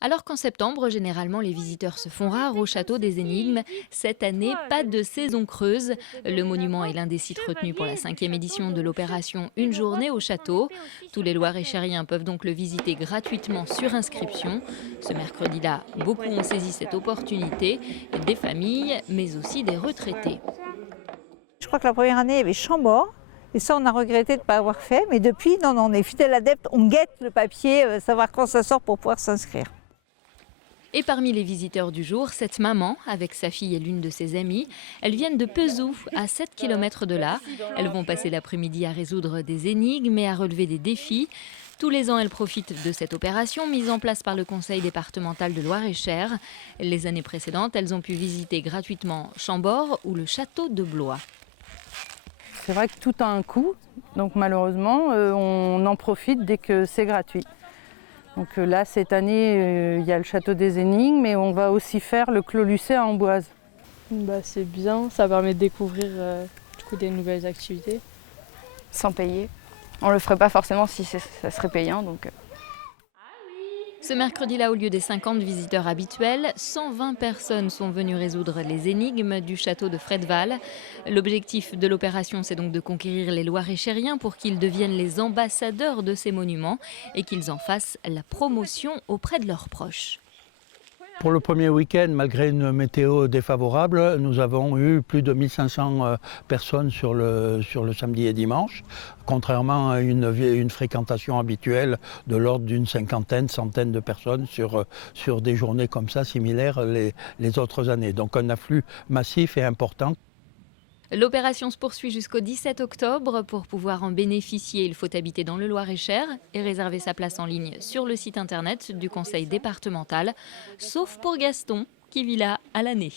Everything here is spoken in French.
Alors qu'en septembre, généralement, les visiteurs se font rares au château des Énigmes. Cette année, pas de saison creuse. Le monument est l'un des sites retenus pour la cinquième édition de l'opération Une journée au château. Tous les Loir-et-Chériens peuvent donc le visiter gratuitement sur inscription. Ce mercredi-là, beaucoup ont saisi cette opportunité. Des familles, mais aussi des retraités. Je crois que la première année, il y avait Chambord. Et ça, on a regretté de ne pas avoir fait. Mais depuis, non, non, on est fidèles adeptes. On guette le papier, savoir quand ça sort pour pouvoir s'inscrire. Et parmi les visiteurs du jour, cette maman, avec sa fille et l'une de ses amies, elles viennent de Pezou, à 7 km de là. Elles vont passer l'après-midi à résoudre des énigmes et à relever des défis. Tous les ans, elles profitent de cette opération mise en place par le conseil départemental de Loir-et-Cher. Les années précédentes, elles ont pu visiter gratuitement Chambord ou le château de Blois. C'est vrai que tout a un coût, donc malheureusement, on en profite dès que c'est gratuit. Donc là, cette année, il y a le château des Énigmes, mais on va aussi faire le Clos Lucé à Amboise. C'est bien, ça permet de découvrir des nouvelles activités. Sans payer. On ne le ferait pas forcément si ça serait payant. Ce mercredi-là, au lieu des 50 visiteurs habituels, 120 personnes sont venues résoudre les énigmes du château de Fredval. L'objectif de l'opération, c'est donc de conquérir les Loir-et-Chériens pour qu'ils deviennent les ambassadeurs de ces monuments et qu'ils en fassent la promotion auprès de leurs proches. Pour le premier week-end, malgré une météo défavorable, nous avons eu plus de 1500 personnes sur le samedi et dimanche, contrairement à une fréquentation habituelle de l'ordre d'une centaine de personnes sur des journées comme ça, similaires les autres années. Donc un afflux massif et important. L'opération se poursuit jusqu'au 17 octobre. Pour pouvoir en bénéficier, il faut habiter dans le Loir-et-Cher et réserver sa place en ligne sur le site internet du conseil départemental, sauf pour Gaston qui vit là à l'année.